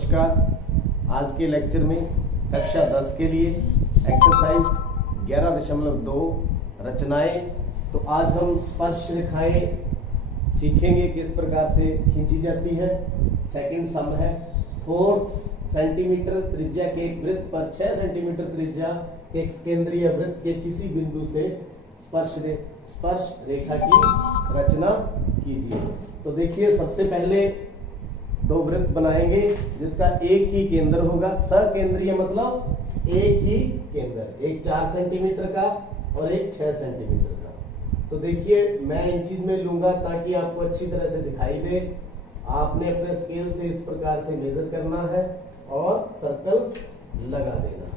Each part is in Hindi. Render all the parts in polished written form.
नमस्कार। आज के लेक्चर में कक्षा 10 के लिए एक्सरसाइज 11.2 रचनाएं। तो आज हम स्पर्श रेखाएं सीखेंगे किस प्रकार से खींची जाती है। सेकंड सम है 4 सेंटीमीटर त्रिज्या के एक वृत्त पर 6 सेंटीमीटर त्रिज्या के एक केंद्रीय वृत्त के किसी बिंदु से स्पर्श रेखा की रचना कीजिए। तो देखिए, सबसे पहले दो वृत्त बनाएंगे जिसका एक ही केंद्र होगा। सकेंद्रीय मतलब एक ही केंद्र, एक 4 सेंटीमीटर का और एक 6 सेंटीमीटर का। तो देखिए, मैं इंचीज में लूंगा ताकि आपको अच्छी तरह से दिखाई दे। आपने अपने स्केल से इस प्रकार से मेजर करना है और सर्कल लगा देना है।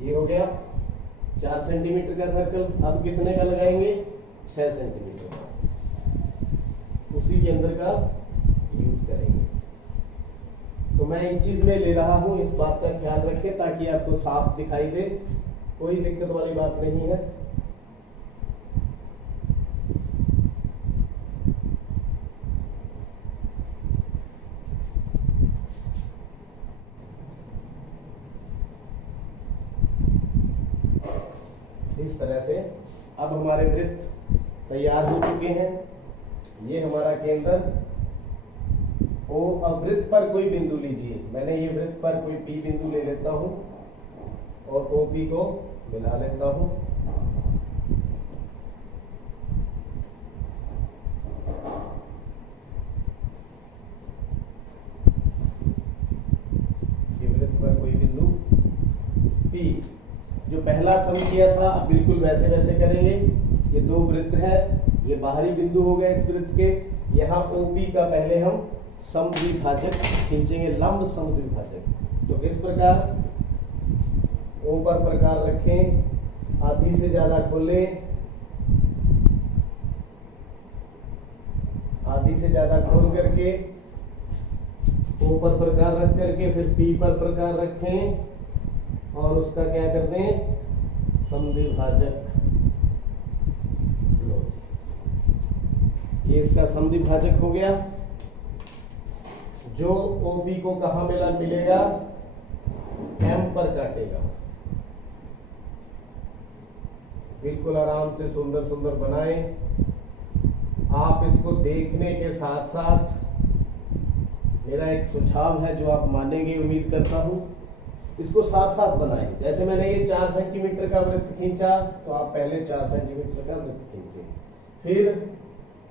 ये हो गया 4 सेंटीमीटर का सर्कल। अब कितने का लगाएंगे? 6 सेंटीमीटर का। उसी के अंदर का यूज करेंगे। तो मैं इंचीज में ले रहा हूं, इस बात का ख्याल रखें ताकि आपको साफ दिखाई दे। कोई दिक्कत वाली बात नहीं है। इस तरह से अब हमारे वृत्त तैयार हो चुके हैं। ये हमारा केंद्र ओ। अब वृत्त पर कोई बिंदु लीजिए। मैंने ये वृत्त पर कोई पी बिंदु ले लेता हूं और ओपी को मिला लेता हूं। ये वृत्त पर कोई बिंदु पी। जो पहला सम किया था अब बिल्कुल वैसे वैसे करेंगे। ये दो वृत्त है, ये बाहरी बिंदु हो गए इस वृत्त के। यहाँ ओपी का पहले हम समद्विभाजक खींचेंगे, लंब समद्विभाजक। तो इस प्रकार ओ पर प्रकार रखें, आधी से ज्यादा खोलें, आधी से ज्यादा खोल करके ओ पर प्रकार रख करके फिर पी पर प्रकार रखें और उसका क्या कर दें? समद्विभाजक। ये इसका समद्विभाजक हो गया। जो ओपी को कहां मिलेगा? एम पर काटेगा। बिल्कुल आराम से सुंदर सुंदर बनाएं। आप इसको देखने के साथ साथ मेरा एक सुझाव है जो आप मानेंगे, उम्मीद करता हूं। इसको साथ साथ बनाएं। जैसे मैंने ये 4 सेंटीमीटर का वृत्त खींचा तो आप पहले 4 सेंटीमीटर का वृत्त खींचे। फिर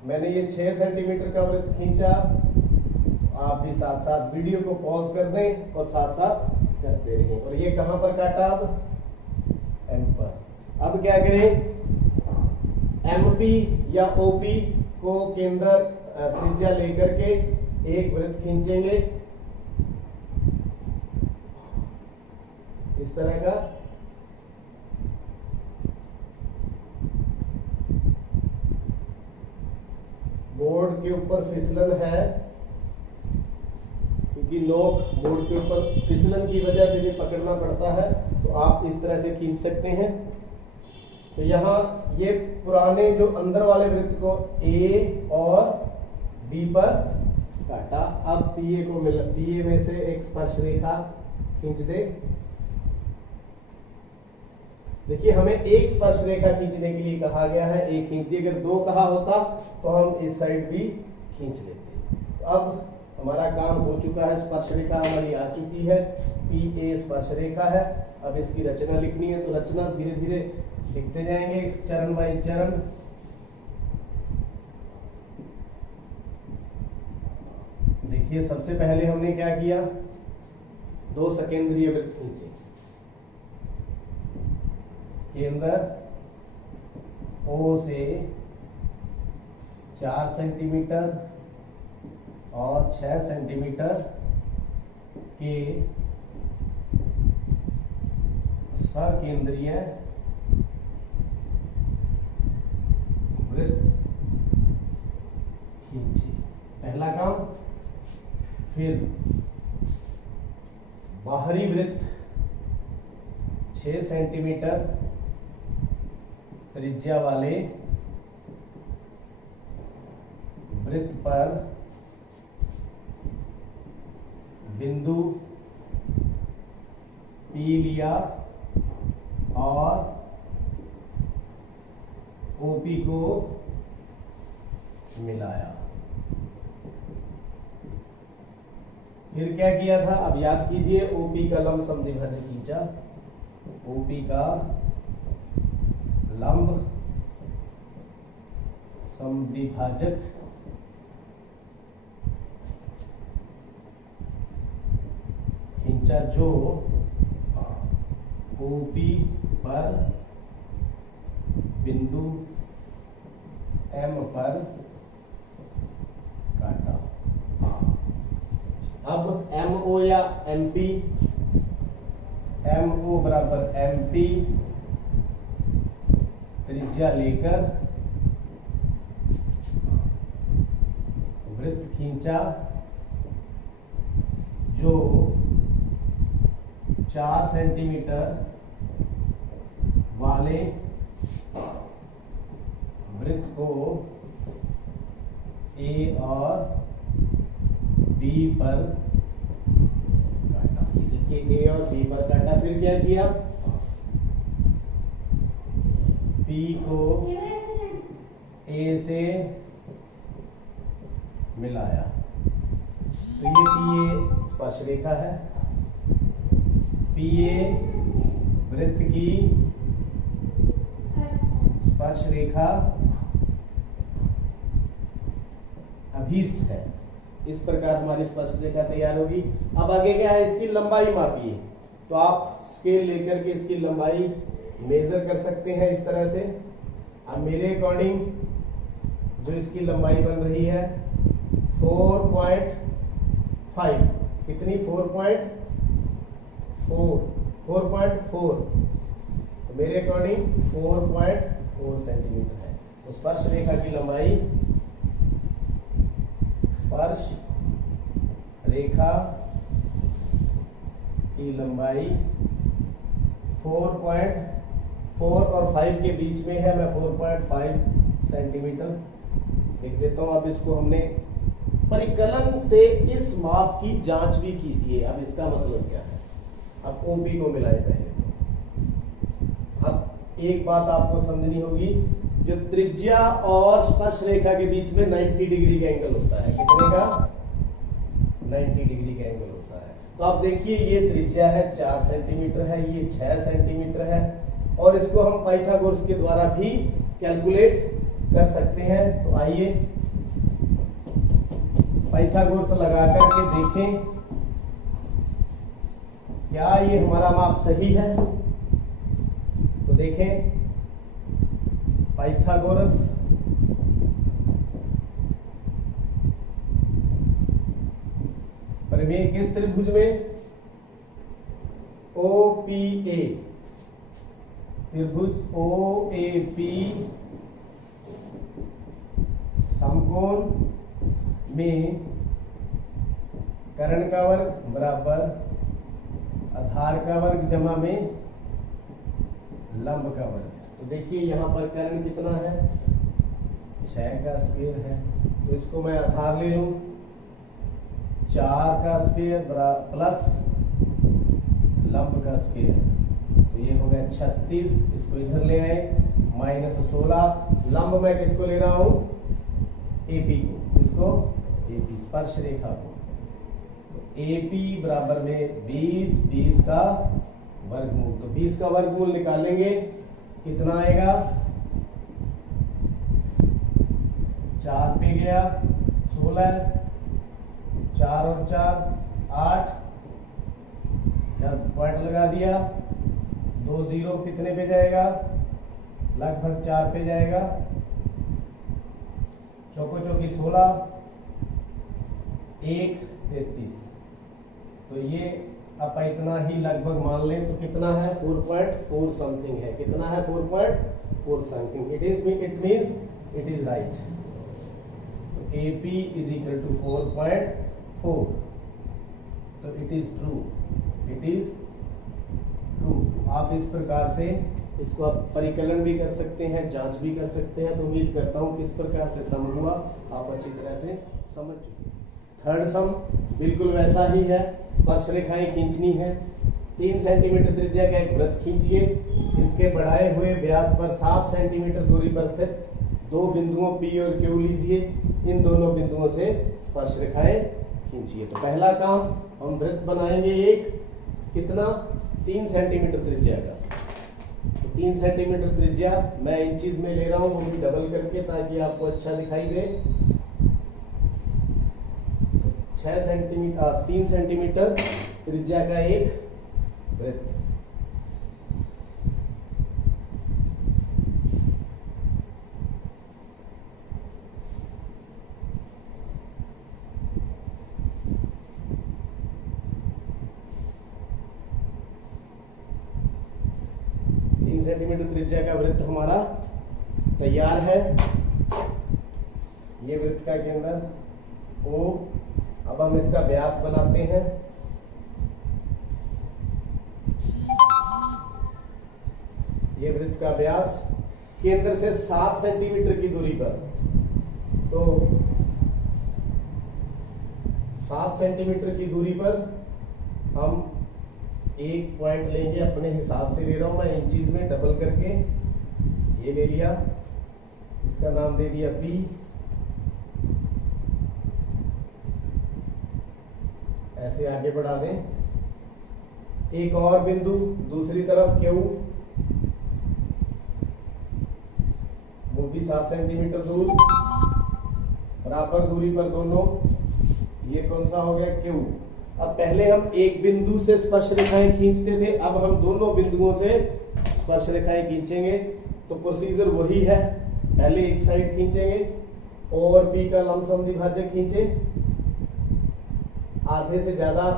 मैंने ये 6 सेंटीमीटर का वृत्त खींचा। आप भी साथ साथ वीडियो को पॉज कर दें और साथ साथ करते रहें। और ये कहां पर काटा? अब एम पर। अब क्या करें? एमपी या ओपी को केंद्र त्रिज्या लेकर के एक वृत्त खींचेंगे इस तरह का। बोर्ड के ऊपर फिसलन है क्योंकि नोक बोर्ड के ऊपर फिसलन की वजह से ये पकड़ना पड़ता है। तो आप इस तरह से खींच सकते हैं। तो यहाँ ये पुराने जो अंदर वाले वृत्त को ए और बी पर काटा। अब पीए को पीए में से एक स्पर्श रेखा खींच दे। देखिए, हमें एक स्पर्श रेखा खींचने के लिए कहा गया है, एक खींच दी। अगर 2 कहा होता तो हम इस साइड भी खींच लेते। तो अब हमारा काम हो चुका है। स्पर्श रेखा हमारी आ चुकी है। पी ए स्पर्श रेखा है। अब इसकी रचना लिखनी है। तो रचना धीरे धीरे लिखते जाएंगे चरण बाय चरण। देखिए, सबसे पहले हमने क्या किया? 2 सकेंद्रीय वृत्त खींचे। केंद्र ओ से 4 सेंटीमीटर और 6 सेंटीमीटर के सकेंद्रीय वृत्त खींचे। पहला काम। फिर बाहरी वृत्त 6 सेंटीमीटर त्रिज्या वाले वृत्त पर बिंदु P लिया और OP को मिलाया। फिर क्या किया था, अब याद कीजिए, OP का लंब समद्विभाजक खींचा। OP का लंब समद्विभाजक खींचा जो OP पर बिंदु M पर काटा। अब MO या MP, MO बराबर MP त्रिज्या लेकर वृत्त खींचा जो 4 सेंटीमीटर वाले वृत्त को A और B पर काटा। ये देखिए A और B पर काटा। फिर क्या किया, P को A से मिलाया। तो ये PA स्पर्श रेखा है। PA वृत्त की स्पर्श रेखा अभीष्ट है। इस प्रकार हमारी स्पर्श रेखा तैयार होगी। अब आगे क्या है, इसकी लंबाई मापिए। तो आप स्केल लेकर के इसकी लंबाई मेजर कर सकते हैं इस तरह से। अब मेरे अकॉर्डिंग जो इसकी लंबाई बन रही है 4.5, कितनी, 4.4, तो मेरे अकॉर्डिंग 4.4 सेंटीमीटर है। तो स्पर्श रेखा की लंबाई, स्पर्श रेखा की लंबाई 4.4 और 5 के बीच में है। मैं 4.5 सेंटीमीटर लिख देता हूं। अब इसको हमने परिकलन से इस माप की जांच भी की थी। अब इसका मतलब क्या है, अब OP को मिलाए पहले। अब एक बात आपको समझनी होगी, जो त्रिज्या और स्पर्श रेखा के बीच में 90 डिग्री का एंगल होता है। कितने का, 90 डिग्री का एंगल होता है। तो आप देखिए, ये त्रिज्या है 4 सेंटीमीटर है, ये 6 सेंटीमीटर है, और इसको हम पाइथागोरस के द्वारा भी कैलकुलेट कर सकते हैं। तो आइए पाइथागोरस लगा करके देखें क्या ये हमारा माप सही है। तो देखें, पाइथागोरस प्रमेय किस त्रिभुज में, OPA त्रिभुज OAP समकोण में कर्ण का वर्ग बराबर आधार का वर्ग जमा में लंब का वर्ग। तो देखिए यहां पर कर्ण कितना है, 6 का स्क्वायर है। तो इसको मैं आधार ले लूं, 4 का स्क्वायर प्लस लंब का स्क्वायर, तो ये हो गया 36। इसको इधर ले आए, -16। लंब मैं किसको ले रहा हूं, AP को। इसको AP स्पर्श रेखा को। तो AP बराबर में 20 का वर्गमूल। तो 20 का वर्गमूल निकालेंगे, कितना आएगा, 4 पे गया 16, 4 और 4 8, या पॉइंट लगा दिया, 2 0 कितने पे जाएगा, लगभग 4 पे जाएगा। चौको चौकी 16, 1 33। तो ये आप इतना ही लगभग मान लें तो कितना है, 4.4 समथिंग है। कितना है, 4.4 something. It means it is right. AP is equal to 4.4, तो it is true, it is true. आप इस प्रकार से इसको आप परिकलन भी कर सकते हैं, जांच भी कर सकते हैं। तो उम्मीद करता हूं किस प्रकार से सम हुआ आप अच्छी तरह से समझ चुके। थर्ड सम बिल्कुल वैसा ही है, स्पर्श रेखाएं खींचनी है। 3 सेंटीमीटर त्रिज्या का एक वृत्त खींचिए। इसके बढ़ाए हुए व्यास पर 7 सेंटीमीटर दूरी पर स्थित दो बिंदुओं P और Q लीजिए। इन दोनों बिंदुओं से स्पर्श रेखाएं खींचिए। तो पहला काम हम वृत्त बनाएंगे एक, कितना, 3 सेंटीमीटर त्रिज्या का। तो 3 सेंटीमीटर त्रिज्या मैं इंचीज में ले रहा हूं, वो भी डबल करके, ताकि आपको अच्छा दिखाई दे। 3 सेंटीमीटर त्रिज्या का एक वृत्त। सेंटीमीटर त्रिज्या का वृत्त हमारा तैयार है। ये वृत्त का केंद्र O। अब हम इसका व्यास बनाते हैं। ये वृत्त का व्यास केंद्र से 7 सेंटीमीटर की दूरी पर, तो 7 सेंटीमीटर की दूरी पर हम एक पॉइंट लेंगे, अपने हिसाब से ले रहा हूं मैं इंचीज में डबल करके। ये ले लिया, इसका नाम दे दिया P। ऐसे आगे बढ़ा दें। एक और बिंदु दूसरी तरफ Q, वो भी 7 सेंटीमीटर दूर, बराबर दूरी पर दोनों। ये कौन सा हो गया, Q। अब पहले हम एक बिंदु से स्पर्श रेखाएं खींचते थे, अब हम दोनों बिंदुओं से स्पर्श रेखाएं खींचेंगे। तो प्रोसीजर वही है, पहले एक साइड खींचेंगे और P का लंबसम द्विभाजक खींचे, आधे से ज्यादा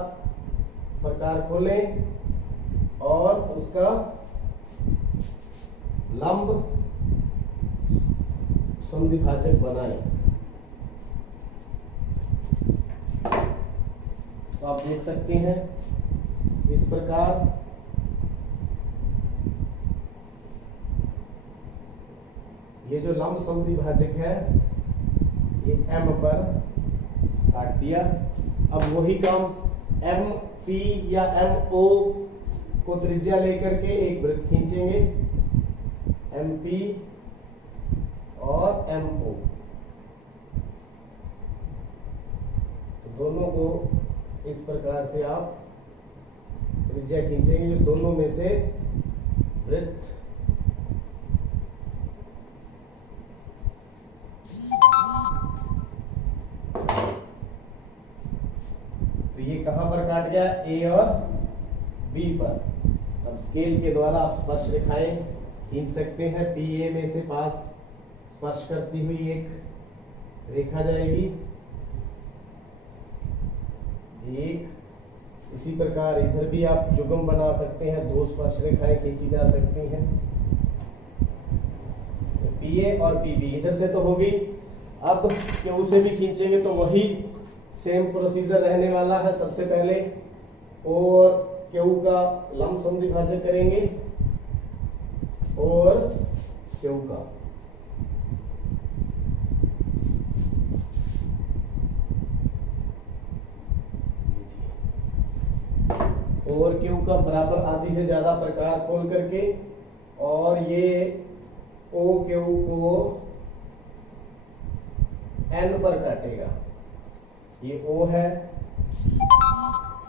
प्रकार खोलें और उसका लंब समद्विभाजक बनाएं। तो आप देख सकते हैं इस प्रकार ये जो लंब समद्विभाजक है ये M पर काट दिया। अब वही काम MP या MO को त्रिज्या लेकर के एक वृत्त खींचेंगे, MP और MO। तो दोनों को इस प्रकार से आप त्रिज्या खींचेंगे, जो दोनों में से वृत्त तो ये कहां पर काट गया, A और B पर। अब स्केल के द्वारा आप स्पर्श रेखाएं खींच सकते हैं। PA में से पास स्पर्श करती हुई एक रेखा जाएगी, एक। इसी प्रकार इधर भी आप युग्म बना सकते हैं, 2 स्पर्श रेखाएं खींची जा सकती हैं। PA और PB इधर से तो हो गई। अब Q से भी खींचेंगे तो वही सेम प्रोसीजर रहने वाला है। सबसे पहले और Q का लंब समद्विभाजक करेंगे और Q का, और Q का बराबर आधी से ज्यादा प्रकार खोल करके, और ये OQ को N पर काटेगा। ये O है।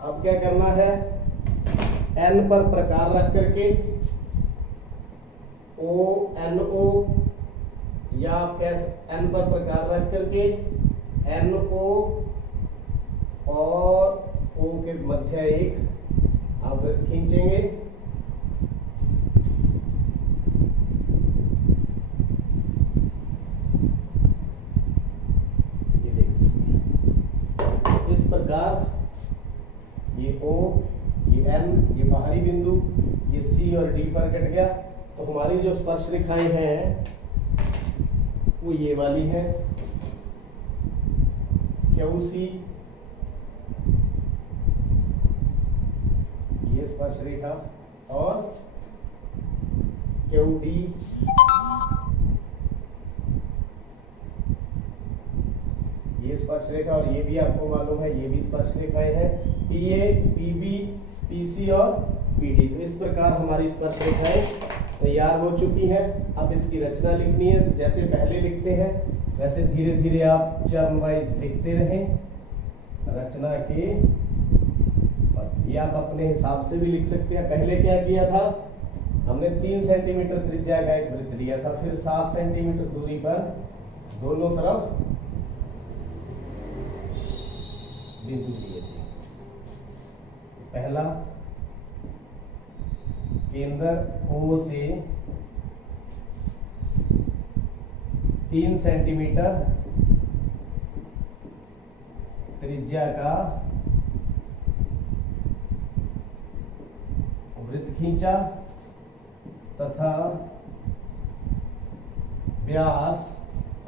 अब क्या करना है, N पर प्रकार रख करके ONO, या आप कैसे N पर प्रकार रख करके NO और O के मध्य एक आप वृत्त खींचेंगे। ये देख सकते हैं इस प्रकार, ये O, ये N, ये बाहरी बिंदु, ये C और D पर कट गया। तो हमारी जो स्पर्श रेखाएं हैं वो ये वाली हैं। क्यू सी, ये स्पर्श रेखा, और क्यू डी, ये स्पर्श रेखा, और ये भी आपको मालूम है ये भी स्पर्श रेखाएं हैं, P A, P B, P C और पी डी। तो इस प्रकार हमारी स्पर्श रेखाएं तैयार हो चुकी हैं। अब इसकी रचना लिखनी है, जैसे पहले लिखते हैं वैसे धीरे धीरे आप चरण वाइज लिखते रहें। रचना के ये आप अपने हिसाब से भी लिख सकते हैं। पहले क्या किया था, हमने 3 सेंटीमीटर त्रिज्या का एक वृत्त लिया था, फिर 7 सेंटीमीटर दूरी पर दोनों तरफ बिंदु लिए थे। पहला केंद्र O से 3 सेंटीमीटर त्रिज्या का वृत्त खींचा तथा व्यास,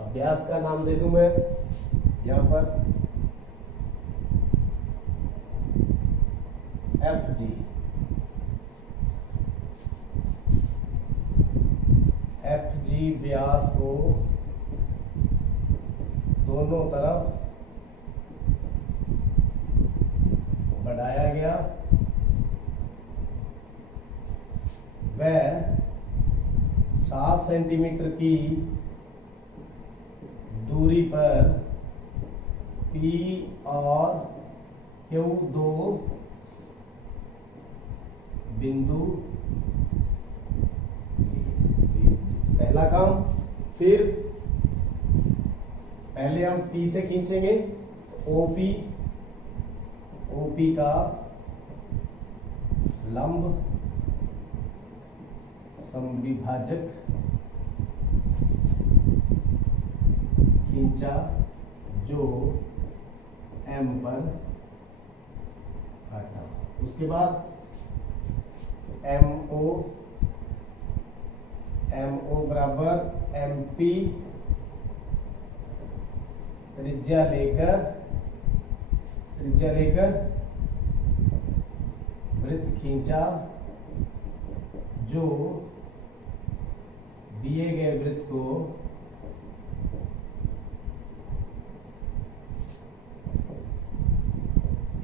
अब व्यास का नाम दे दूं मैं यहां पर एफ जी, एफ जी व्यास को दोनों तरफ बढ़ाया गया। वह 7 सेंटीमीटर की दूरी पर P और Q दो बिंदु लिए। पहला काम। फिर पहले हम P से खींचेंगे, OP का लंब समविभाजक खींचा जो M पर काटा। उसके बाद MO बराबर MP त्रिज्या लेकर वृत्त खींचा जो दिए गए वृत्त को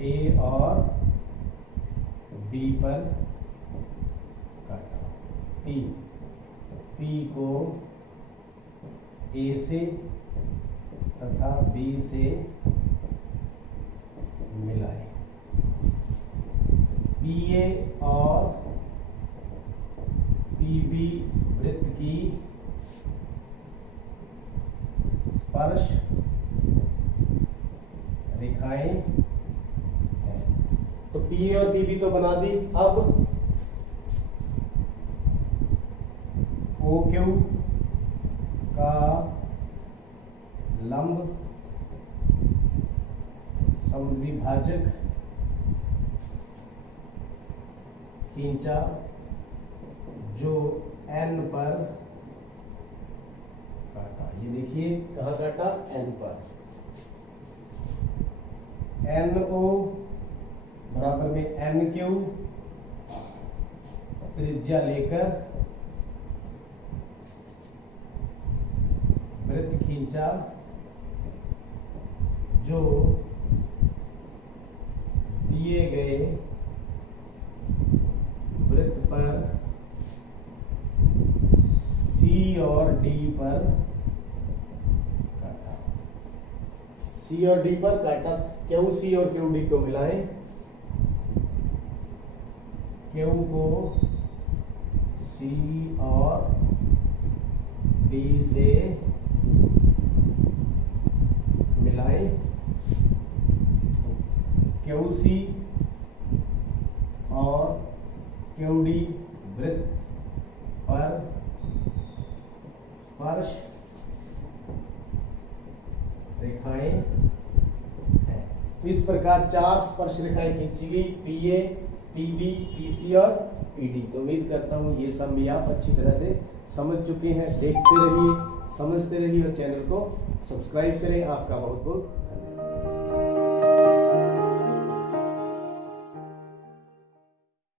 A और B पर काटा। 3 P को A से तथा B से मिलाए। PA और PB वृत्त की स्पर्श रेखाएं हैं। तो PA और PB तो बना दी। अब OQ का लंब समद्विभाजक खींचा जो N पर काटा। ये देखिए कहाँ काटा, N पर। NO बराबर में NQ त्रिज्या लेकर वृत्त खींचा जो दिए गए वृत्त पर C और D पर काटा। C और D पर काटा। QC और QD को मिलाएं। Q को C और D से मिलाएं। QC और QD वृत्त पर स्पर्श रेखाएं हैं। तो इस प्रकार 4 स्पर्श रेखाएं खींची गई, PA, PB, PC और PD। तो उम्मीद करता हूं ये सब भी आप अच्छी तरह से समझ चुके हैं। देखते रहिए, समझते रहिए और चैनल को सब्सक्राइब करें। आपका बहुत बहुत धन्यवाद।